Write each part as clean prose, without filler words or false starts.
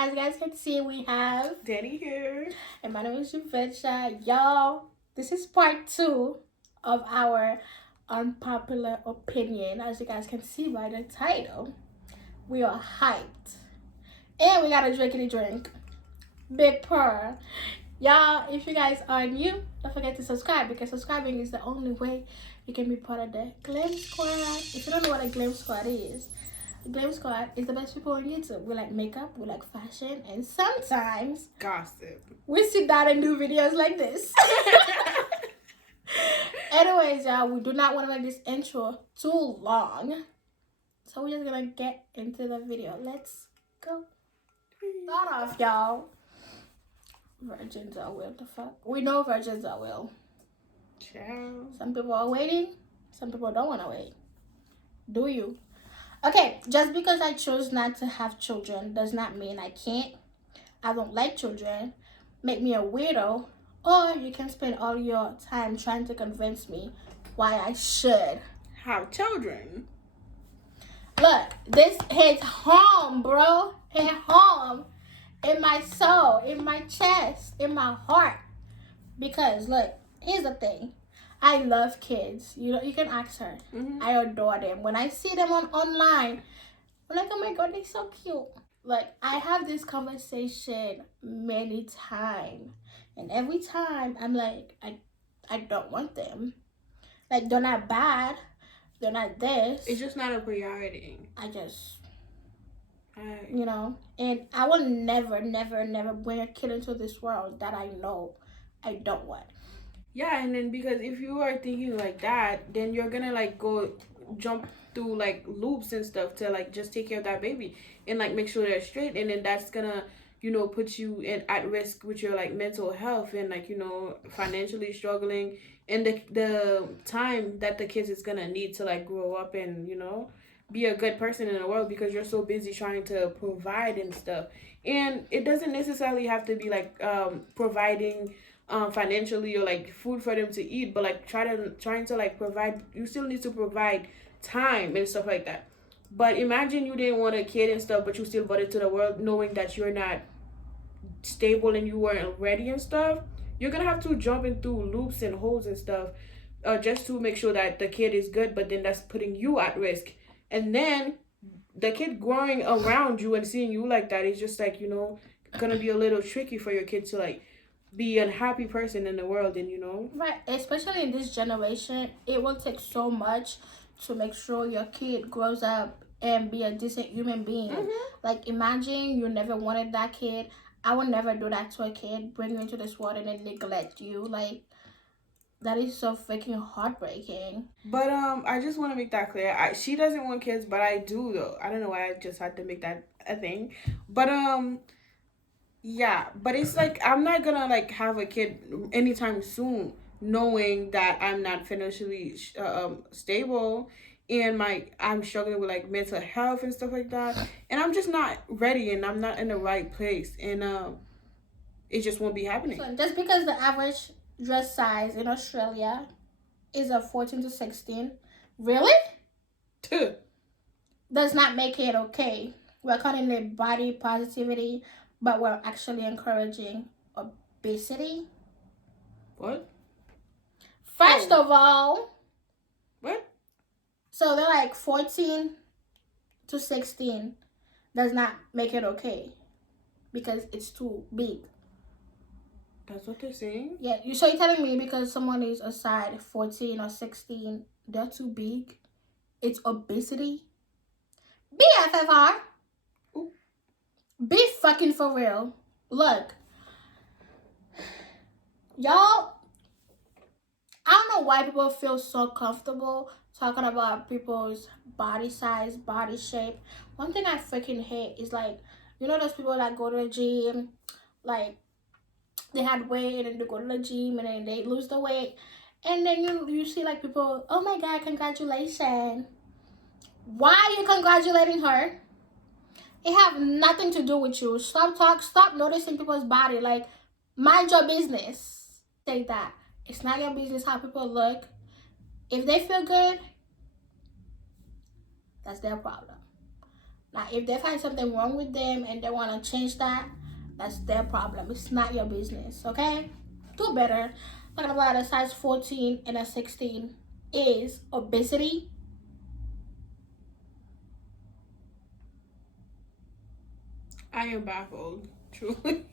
as you guys can see, we have Danny here. And my name is Gyvencha. Y'all, this is part 2 of our unpopular opinion. As you guys can see by the title, we are hyped. And we got a drink. Big purr. Y'all, if you guys are new, don't forget to subscribe, because subscribing is the only way you can be part of the Glam Squad. If you don't know what a Glam Squad is the best people on YouTube. We like makeup, we like fashion, and sometimes gossip. We sit down and do videos like this. Anyways, y'all, we do not want to make this intro too long, so we're just gonna get into the video. Let's go. Start off, y'all. Virgins are real. The fuck? We know virgins are real. Ciao. Some people are waiting. Some people don't want to wait. Do you? Okay, just because I chose not to have children does not mean I can't. I don't like children. Make me a weirdo. Or you can spend all your time trying to convince me why I should have children. Look, this hits home, bro. Hit home. In my soul, in my chest, in my heart. Because, look, here's the thing. I love kids. You know, you can ask her. Mm-hmm. I adore them. When I see them online, I'm like, oh my God, they're so cute. Like, I have this conversation many times. And every time, I'm like, I don't want them. Like, they're not bad. They're not this. It's just not a priority. You know, and I will never bring a kid into this world that I know I don't want. Yeah, and then because if you are thinking like that, then you're gonna like go jump through like loops and stuff to like just take care of that baby and like make sure they're straight, and then that's gonna, you know, put you at risk with your like mental health and like, you know, financially struggling, and the time that the kids is gonna need to like grow up and, you know, be a good person in the world, because you're so busy trying to provide and stuff. And it doesn't necessarily have to be like providing financially or like food for them to eat, but like trying to like provide. You still need to provide time and stuff like that. But imagine you didn't want a kid and stuff, but you still brought it to the world knowing that you're not stable and you weren't ready and stuff. You're gonna have to jump into loops and holes and stuff just to make sure that the kid is good, but then that's putting you at risk. And then the kid growing around you and seeing you like that is just like, you know, gonna be a little tricky for your kid to like be a happy person in the world. And, you know, right, especially in this generation, it will take so much to make sure your kid grows up and be a decent human being. Mm-hmm. Like, imagine you never wanted that kid. I would never do that to a kid, bring you into this world and then neglect you. Like, that is so freaking heartbreaking. But I just want to make that clear. She doesn't want kids, but I do though. I don't know why I just had to make that a thing. But yeah. But it's like I'm not gonna like have a kid anytime soon, knowing that I'm not financially stable, and I'm struggling with like mental health and stuff like that, and I'm just not ready, and I'm not in the right place, and it just won't be happening. So just because the average dress size in Australia is a 14 to 16. Really? Does not make it okay. We're calling it body positivity, but we're actually encouraging obesity. What? First of all. What? So they're like 14 to 16 does not make it okay because it's too big. That's what they're saying? Yeah, so you're telling me because someone is a size 14 or 16, they're too big? It's obesity? BFFR. Ooh. Be fucking for real. Look. Y'all, I don't know why people feel so comfortable talking about people's body size, body shape. One thing I freaking hate is like, you know those people that go to the gym, like, they had weight and they go to the gym and then they lose the weight, and then you see like people, oh my God, congratulations. Why are you congratulating her? It have nothing to do with you. Stop noticing people's body. Like, mind your business. Say that. It's not your business how people look. If they feel good, that's their problem. Now, if they find something wrong with them and they want to change that, that's their problem. It's not your business, okay? Do better. Talking about a size 14 and a 16 is obesity. I am baffled, truly.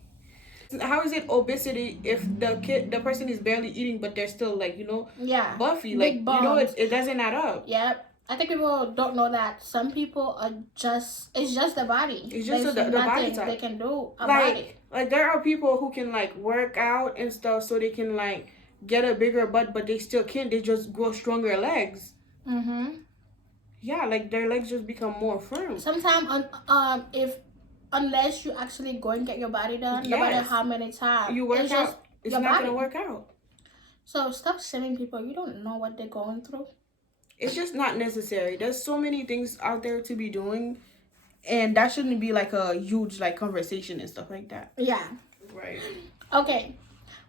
How is it obesity if the person is barely eating, but they're still like, Yeah, buffy? big Like, bones. it doesn't add up. Yep. I think people don't know that some people are just, it's just the body. It's just There's the body nothing type. they can do about it. Like there are people who can like work out and stuff so they can like get a bigger butt, but they still can't. They just grow stronger legs. Mm-hmm. Yeah, like their legs just become more firm. Sometimes, if unless you actually go and get your body done, no matter how many times you work out, it's your not body. gonna work out. So stop shaming people. You don't know what they're going through. It's just not necessary. There's so many things out there to be doing, and that shouldn't be like a huge like conversation and stuff like that. Yeah. Right. Okay.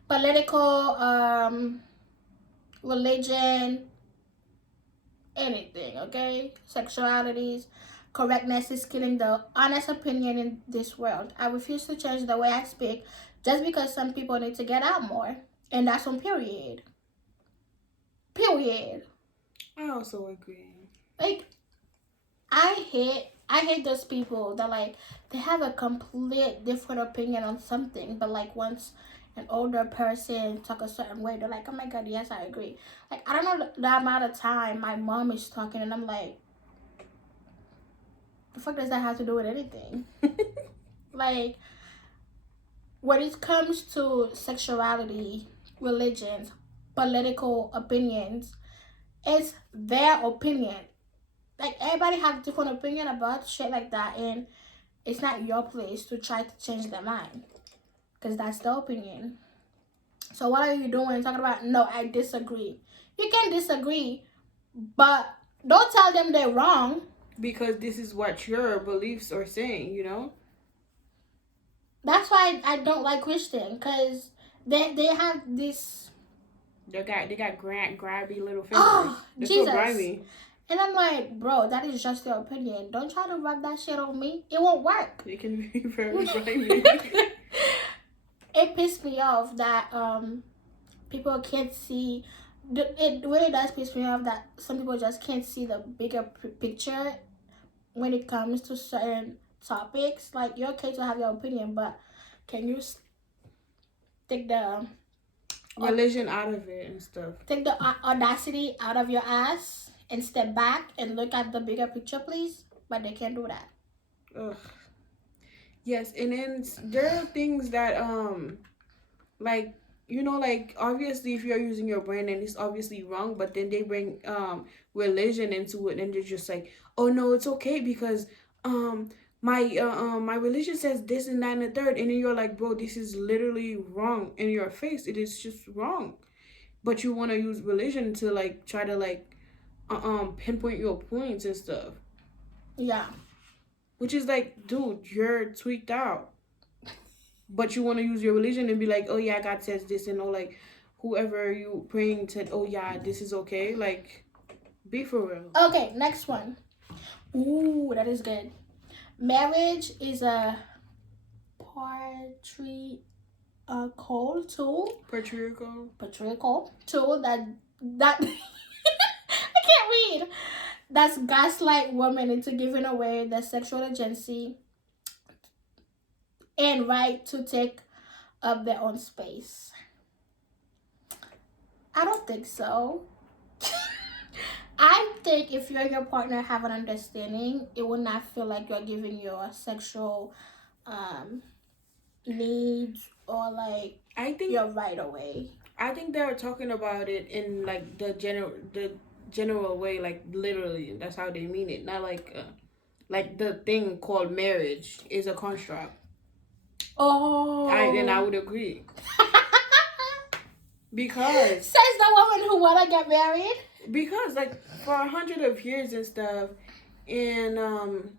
Political, religion, anything, okay? Sexualities. Correctness is killing the honest opinion in this world. I refuse to change the way I speak just because some people need to get out more. And that's on period. Period. I also agree. Like, I hate those people that like they have a complete different opinion on something, but like once an older person talk a certain way, they're like, oh my god, yes, I agree. Like, I don't know the amount of time my mom is talking and I'm like, the fuck does that have to do with anything? Like, when it comes to sexuality, religions, political opinions, it's their opinion. Like, everybody has different opinion about shit like that, and it's not your place to try to change their mind, because that's their opinion. So what are you doing talking about, no, I disagree? You can disagree, but don't tell them they're wrong. Because this is what your beliefs are saying, That's why I don't like Christian, because they have this. They got grabby little fingers. Oh, They're Jesus. so grimy. And I'm like, bro, that is just your opinion. Don't try to rub that shit on me. It won't work. It can be very grimy. It pissed me off that people can't see. It really does piss me off that some people just can't see the bigger picture when it comes to certain topics. Like, you're okay to have your opinion, but can you take the religion out of it and stuff? Take the audacity out of your ass and step back and look at the bigger picture, please. But they can't do that. Ugh. Yes, and then there are things that like like obviously if you're using your brain and it's obviously wrong, but then they bring religion into it and they're just like, oh no, it's okay because my religion says this and that and the third, and then you're like, bro, this is literally wrong in your face. It is just wrong, but you want to use religion to like try to like pinpoint your points and stuff. Yeah. Which is like, dude, you're tweaked out. But you want to use your religion and be like, oh yeah, God says this, and like whoever you praying said, oh yeah, this is okay. Like, be for real. Okay, next one. Ooh, that is good. Marriage is a patriarchal tool. Patriarchal tool that I can't read. That's gaslight women into giving away their sexual agency and right to take up their own space. I don't think so. I think if you and your partner have an understanding, it will not feel like you're giving your sexual needs or like I think your right away. I think they're talking about it in like the general way, like literally. That's how they mean it. Not like the thing called marriage is a construct. Oh. I would agree. Because says the woman who wanna get married. Because like for 100 years and stuff, and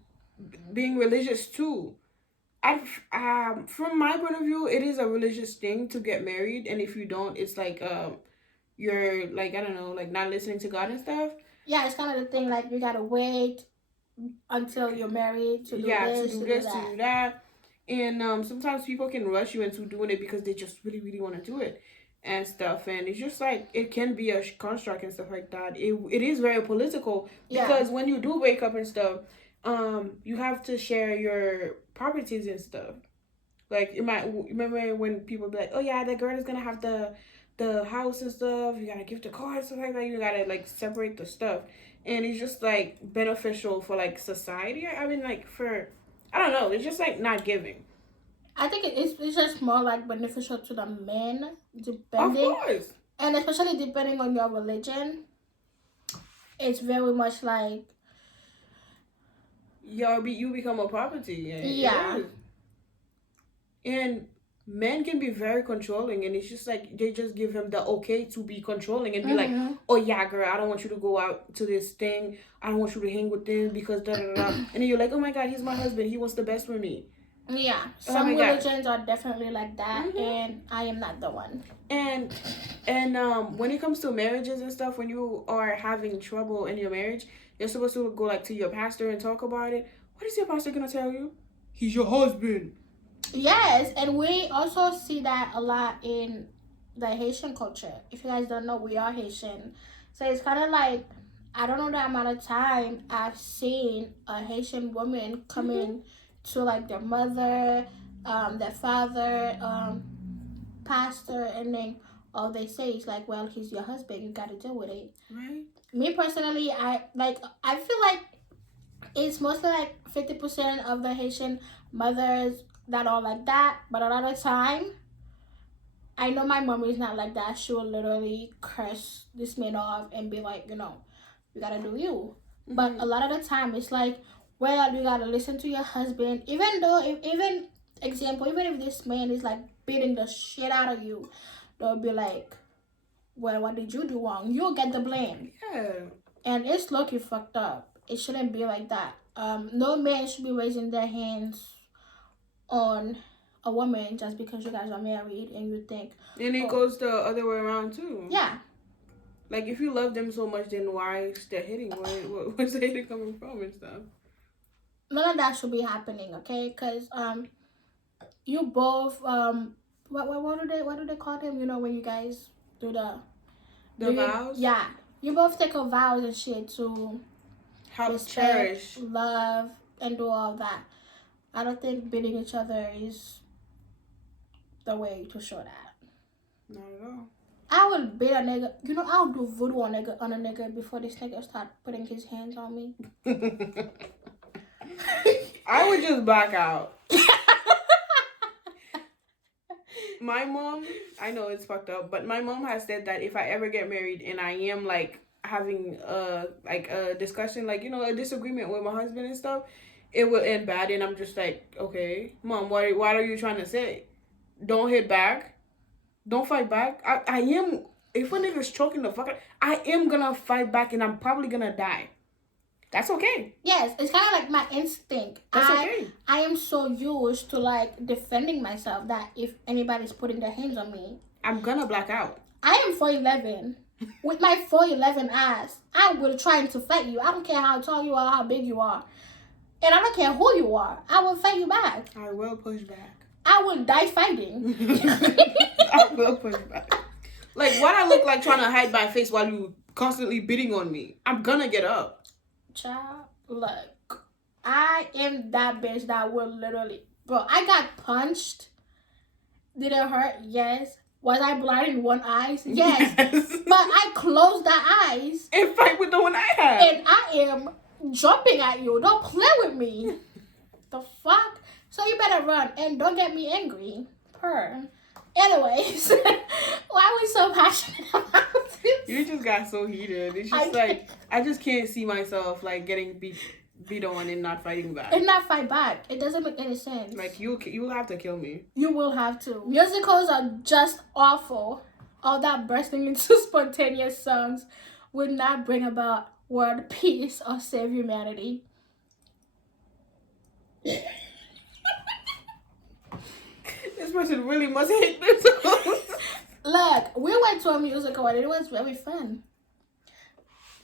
being religious too. From my point of view, it is a religious thing to get married, and if you don't, it's like you're like, I don't know, like not listening to God and stuff. Yeah, it's kind of the thing, like you gotta wait until you're married to do Yeah, to this, do to do this, to that. do that. And sometimes people can rush you into doing it because they just really, really want to do it and stuff. And it's just like, it can be a construct and stuff like that. It is very political Yeah. because when you do wake up and stuff, you have to share your properties and stuff. Like, you might remember when people be like, oh yeah, the girl is gonna have the house and stuff. You gotta give the car and stuff like that. You gotta like separate the stuff, and it's just like beneficial for like society. I mean, like for I don't know. It's just like not giving. I think it's just more like beneficial to the men, Of depending, course, and especially depending on your religion. It's very much like, you become a property. And yeah. it is, and men can be very controlling, and it's just like they just give him the okay to be controlling and be like, Mm-hmm. oh yeah, girl, I don't want you to go out to this thing. I don't want you to hang with them because da da da. And then you're like, oh my god, he's my husband. He wants the best for me. Yeah, Oh some my god. religions are definitely like that, Mm-hmm. and I am not the one. And when it comes to marriages and stuff, when you are having trouble in your marriage, you're supposed to go like to your pastor and talk about it. What is your pastor gonna tell you? He's your husband. Yes, and we also see that a lot in the Haitian culture. If you guys don't know, we are Haitian. So it's kind of like, I don't know the amount of time I've seen a Haitian woman come in to like their mother, their father, pastor, and then all they say is like, well, he's your husband, you gotta deal with it. Right. Me personally, I feel like it's mostly like 50% of the Haitian mothers that are like that, but a lot of time I know my mom is not like that. She will literally curse this man off and be like, you gotta do you. Mm-hmm. But a lot of the time it's like, well, you gotta listen to your husband, even though even if this man is like beating the shit out of you, they'll be like, well, what did you do wrong? You'll get the blame. Yeah. And it's lucky fucked up. It shouldn't be like that. No man should be raising their hands on a woman just because you guys are married and you think. And it goes the other way around too. Yeah. Like if you love them so much, then why is the hitting? Where's the hitting coming from and stuff? None of that should be happening, okay? Because you both what do they call them? When you guys do the vows. Yeah, you both take a vows and shit to help respect, cherish, love, and do all that. I don't think beating each other is the way to show that. Not at all. I would beat a nigga. I would do voodoo on a nigga before this nigga start putting his hands on me. I would just back out. My mom, I know it's fucked up, but my mom has said that if I ever get married and I am like having a discussion, like a disagreement with my husband and stuff, it will end bad. And I'm just like, okay, mom, what are you trying to say? Don't hit back. Don't fight back. I am. If a nigga's choking the fuck out, I am gonna fight back, and I'm probably gonna die. That's okay. Yes, it's kind of like my instinct. That's okay. I am so used to like defending myself that if anybody's putting their hands on me, I'm gonna black out. I am 4'11". With my 4'11" ass, I will try to fight you. I don't care how tall you are, how big you are, and I don't care who you are. I will fight you back. I will push back. I will die fighting. I will push back. Like, what I look like trying to hide my face while you constantly beating on me? I'm gonna get up. Child, look, I am that bitch that will literally, bro. I got punched. Did it hurt? Yes. Was I blind in one eye? Yes. But I closed the eyes and fight with the one I have. And I am jumping at you. Don't play with me. The fuck? So you better run and don't get me angry. Purr. Anyways, why are we so passionate about this? You just got so heated. It's just I just can't see myself like getting beat on and not fighting back. And not fight back. It doesn't make any sense. Like you will have to kill me. You will have to. Musicals are just awful. All that bursting into spontaneous songs would not bring about world peace or save humanity. This person really must hate musicals. Look, we went to a musical and it was very fun.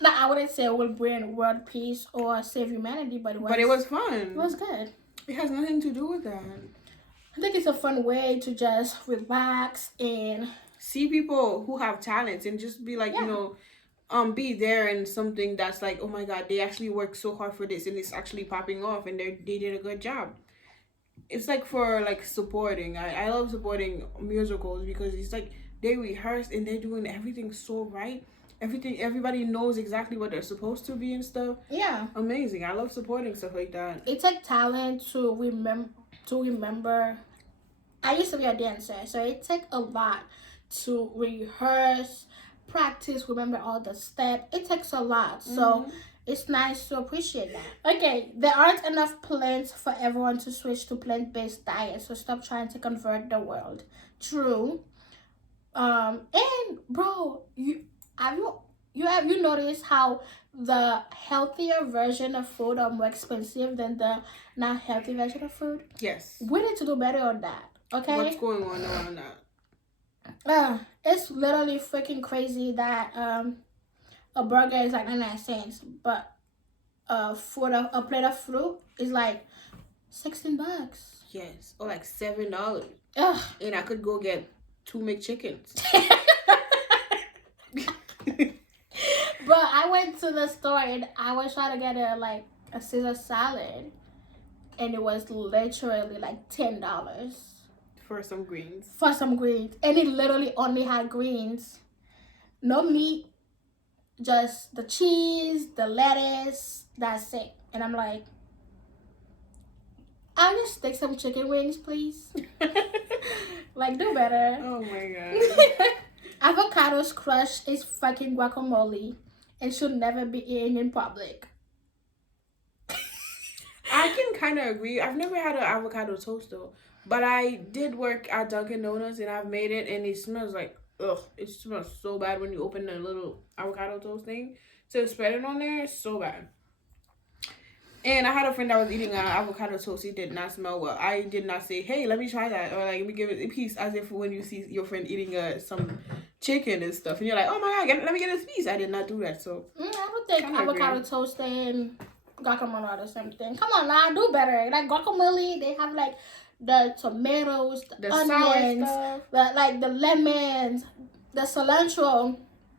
No, I wouldn't say it will bring world peace or save humanity, but it was fun. It was good. It has nothing to do with that. I think it's a fun way to just relax and see people who have talents and just be like, you know, be there in something that's like, oh my god, they actually worked so hard for this and it's actually popping off and they did a good job. It's like for like supporting. I love supporting musicals because it's like they rehearse and they're doing everything so right. Everybody knows exactly what they're supposed to be and stuff. Yeah, amazing. I love supporting stuff like that. It's like talent to remember. I used to be a dancer, so it takes a lot to rehearse, practice, remember all the steps. It takes a lot. So it's nice to appreciate that. Okay, there aren't enough plants for everyone to switch to plant-based diets, so stop trying to convert the world. True. And bro, have you noticed how the healthier version of food are more expensive than the not healthy version of food? Yes. We need to do better on that. Okay. What's going on around that? It's literally freaking crazy that a burger is like 99 cents, but a plate of fruit is like $16. Yes, or like $7. Ugh. And I could go get 2 McChickens. But I went to the store and I was trying to get a Caesar salad, and it was literally like $10 for some greens. And it literally only had greens, no meat, just the cheese, the lettuce. That's it. And I'm like, I'll just take some chicken wings, please. Like, do better. Oh my god. Avocados crushed is fucking guacamole and should never be eaten in public. I can kind of agree. I've never had an avocado toast though, but I did work at Dunkin' Donuts and I've made it, and it smells like ugh. It smells so bad when you open the little avocado toast thing to spread it on there. It's so bad. And I had a friend that was eating an avocado toast. It did not smell well. I did not say, hey, let me try that. Or like, let me give it a piece, as if when you see your friend eating some chicken and stuff. And you're like, oh my God, let me get this piece. I did not do that. So I don't think avocado toast and guacamole are the same thing. Come on now, do better. Like guacamole, they have like the tomatoes, the onions, the lemons, the cilantro.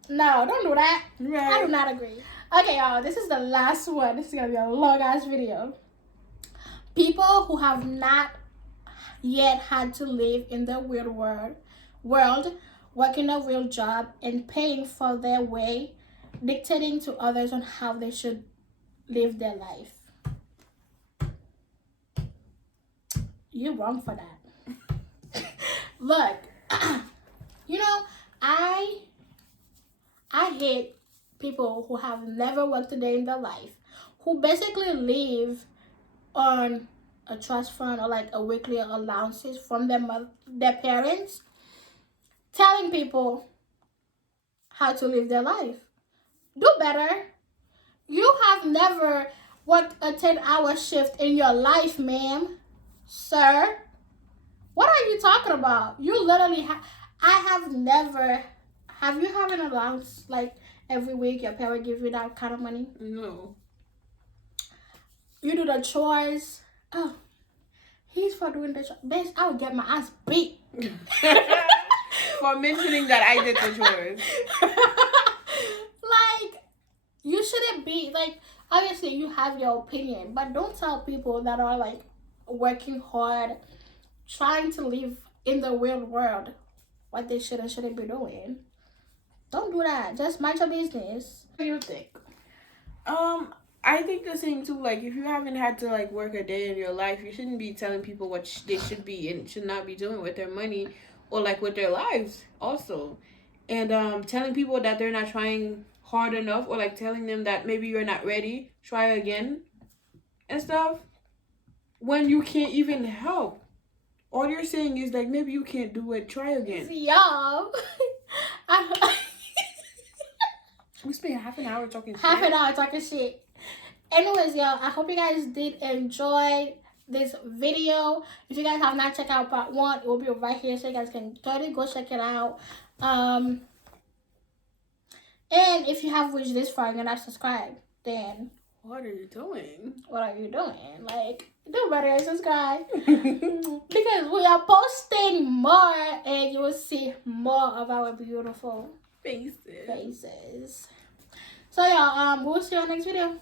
No, don't do that. Right. I do not agree. Okay, y'all, this is the last one. This is going to be a long-ass video. People who have not yet had to live in the real world, working a real job, and paying for their way, dictating to others on how they should live their life. You're wrong for that. Look, you know, I hate people who have never worked a day in their life, who basically live on a trust fund or like a weekly allowances from their parents, telling people how to live their life. Do better. You have never worked a 10-hour shift in your life, ma'am, sir. What are you talking about? You literally I have never. Have you had an allowance like every week your parent give you that kind of money? No. You do the chores. Oh, he's for doing the chores. Bitch, I would get my ass beat. For mentioning that I did the chores. Like, you shouldn't be, like, obviously you have your opinion, but don't tell people that are, like, working hard, trying to live in the real world, what they should and shouldn't be doing. Don't do that. Just mind your business. What do you think? I think the same too. Like, if you haven't had to like work a day in your life, you shouldn't be telling people what they should be and should not be doing with their money or like with their lives also. And telling people that they're not trying hard enough, or like telling them that maybe you're not ready, try again and stuff, when you can't even help. All you're saying is like, maybe you can't do it, try again. Y'all. We spent half an hour talking shit. Anyways, y'all, I hope you guys did enjoy this video. If you guys have not checked out part 1, it will be right here, so you guys can totally go check it out. And if you have reached this far and you're not subscribed, then what are you doing? what are you doing? Like, do better and subscribe. Because we are posting more and you will see more of our beautiful Faces. So yeah, we'll see you on next video.